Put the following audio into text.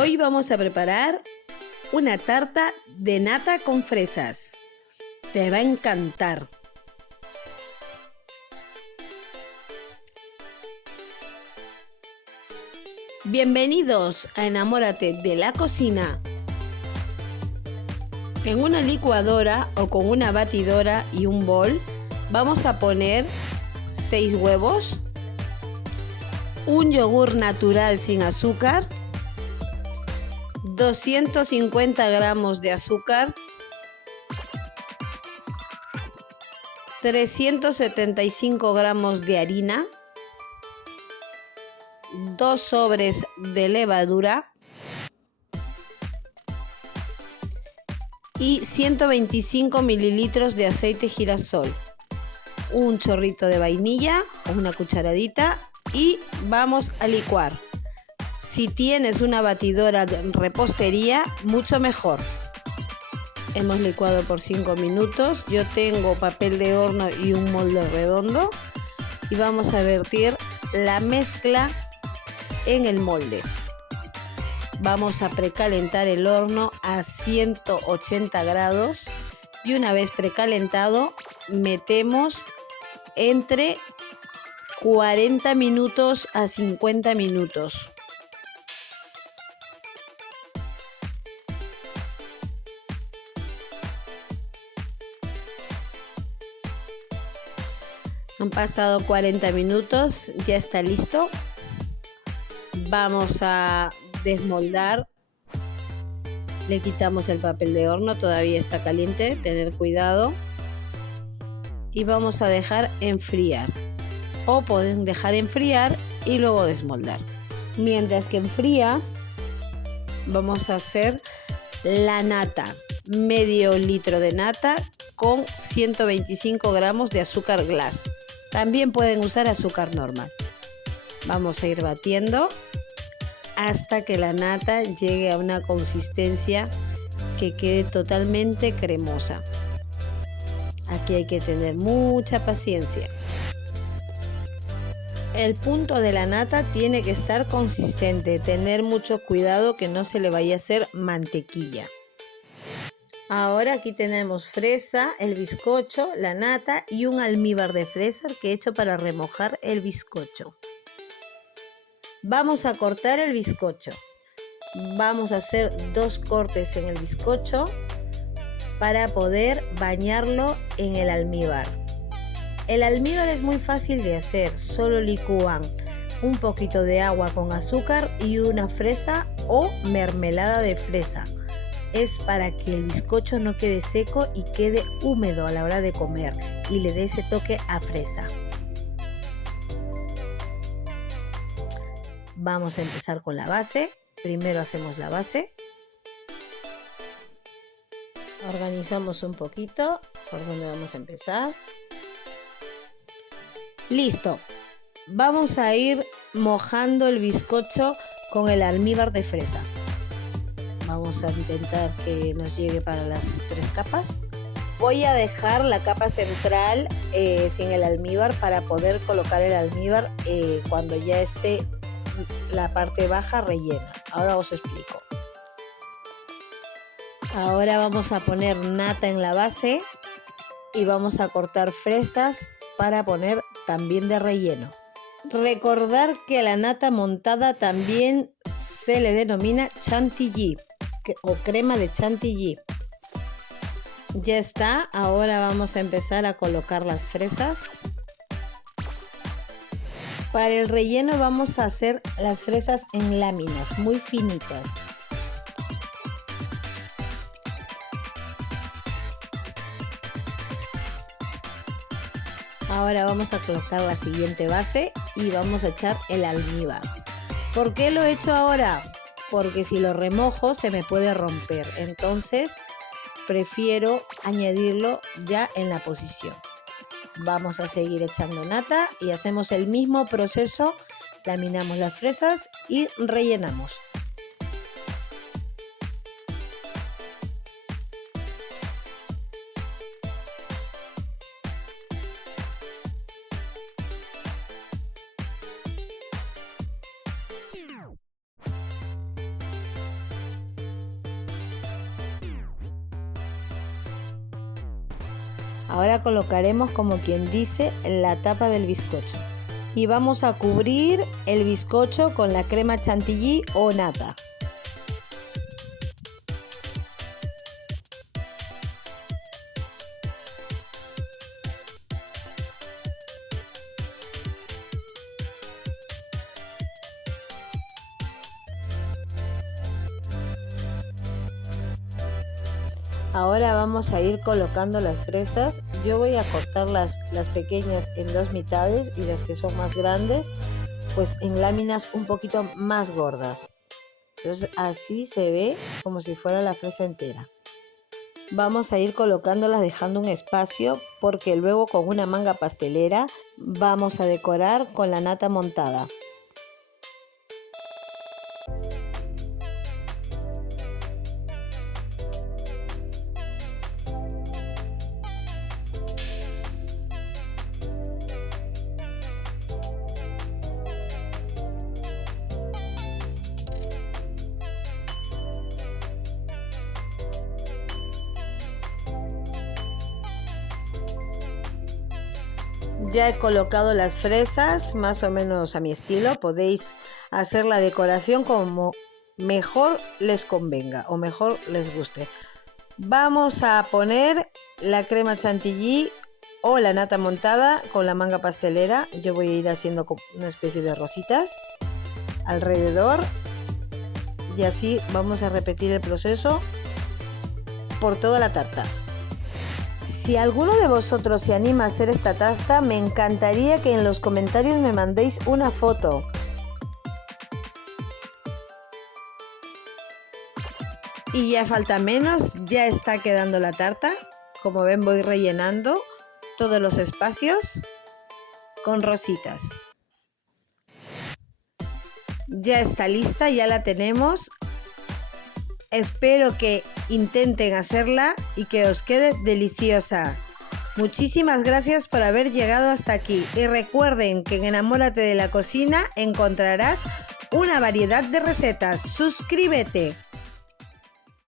Hoy vamos a preparar una tarta de nata con fresas. Te va a encantar. Bienvenidos a Enamórate de la Cocina. En una licuadora o con una batidora y un bol vamos a poner 6 huevos, un yogur natural sin azúcar, 250 gramos de azúcar, 375 gramos de harina, 2 sobres de levadura y 125 mililitros de aceite girasol, un chorrito de vainilla o una cucharadita y vamos a licuar. Si tienes una batidora de repostería, mucho mejor. Hemos licuado por 5 minutos. Yo tengo papel de horno y un molde redondo y vamos a vertir la mezcla en el molde. Vamos a precalentar el horno a 180 grados y una vez precalentado metemos entre 40 minutos a 50 minutos. Han pasado 40 minutos, ya está listo. Vamos a desmoldar. Le quitamos el papel de horno, todavía está caliente, tener cuidado. Y vamos a dejar enfriar. O pueden dejar enfriar y luego desmoldar. Mientras que enfría, vamos a hacer la nata. Medio litro de nata con 125 gramos de azúcar glass. También pueden usar azúcar normal. Vamos a ir batiendo hasta que la nata llegue a una consistencia que quede totalmente cremosa. Aquí hay que tener mucha paciencia. El punto de la nata tiene que estar consistente, tener mucho cuidado que no se le vaya a hacer mantequilla. Ahora aquí tenemos fresa, el bizcocho, la nata y un almíbar de fresa que he hecho para remojar el bizcocho. Vamos a cortar el bizcocho. Vamos a hacer 2 cortes en el bizcocho para poder bañarlo en el almíbar. El almíbar es muy fácil de hacer, solo licúan un poquito de agua con azúcar y una fresa o mermelada de fresa. Es para que el bizcocho no quede seco y quede húmedo a la hora de comer y le dé ese toque a fresa. Vamos a empezar con la base. Primero hacemos la base. Organizamos un poquito por donde vamos a empezar. Listo. Vamos a ir mojando el bizcocho con el almíbar de fresa. Vamos a intentar que nos llegue para las 3 capas. Voy a dejar la capa central sin el almíbar para poder colocar el almíbar cuando ya esté la parte baja rellena. Ahora os explico. Ahora vamos a poner nata en la base y vamos a cortar fresas para poner también de relleno. Recordar que la nata montada también se le denomina chantilly o crema de chantilly. Ya está, ahora vamos a empezar a colocar las fresas. Para el relleno vamos a hacer las fresas en láminas muy finitas. Ahora vamos a colocar la siguiente base y vamos a echar el almíbar. ¿Por qué lo he hecho ahora? Porque si lo remojo se me puede romper, entonces prefiero añadirlo ya en la posición. Vamos a seguir echando nata y hacemos el mismo proceso, laminamos las fresas y rellenamos. Ahora colocaremos, como quien dice, la tapa del bizcocho. Y vamos a cubrir el bizcocho con la crema chantilly o nata. Ahora vamos a ir colocando las fresas. Yo voy a cortar las pequeñas en dos mitades y las que son más grandes pues en láminas un poquito más gordas. Entonces así se ve como si fuera la fresa entera. Vamos a ir colocándolas dejando un espacio porque luego con una manga pastelera vamos a decorar con la nata montada. Ya he colocado las fresas más o menos a mi estilo. Podéis hacer la decoración como mejor les convenga o mejor les guste. Vamos a poner la crema chantilly o la nata montada con la manga pastelera. Yo voy a ir haciendo una especie de rositas alrededor y así vamos a repetir el proceso por toda la tarta. Si alguno de vosotros se anima a hacer esta tarta, me encantaría que en los comentarios me mandéis una foto. Y ya falta menos, ya está quedando la tarta. Como ven, voy rellenando todos los espacios con rositas. Ya está lista, ya la tenemos. Espero que intenten hacerla y que os quede deliciosa. Muchísimas gracias por haber llegado hasta aquí y recuerden que en Enamórate de la Cocina encontrarás una variedad de recetas. ¡Suscríbete!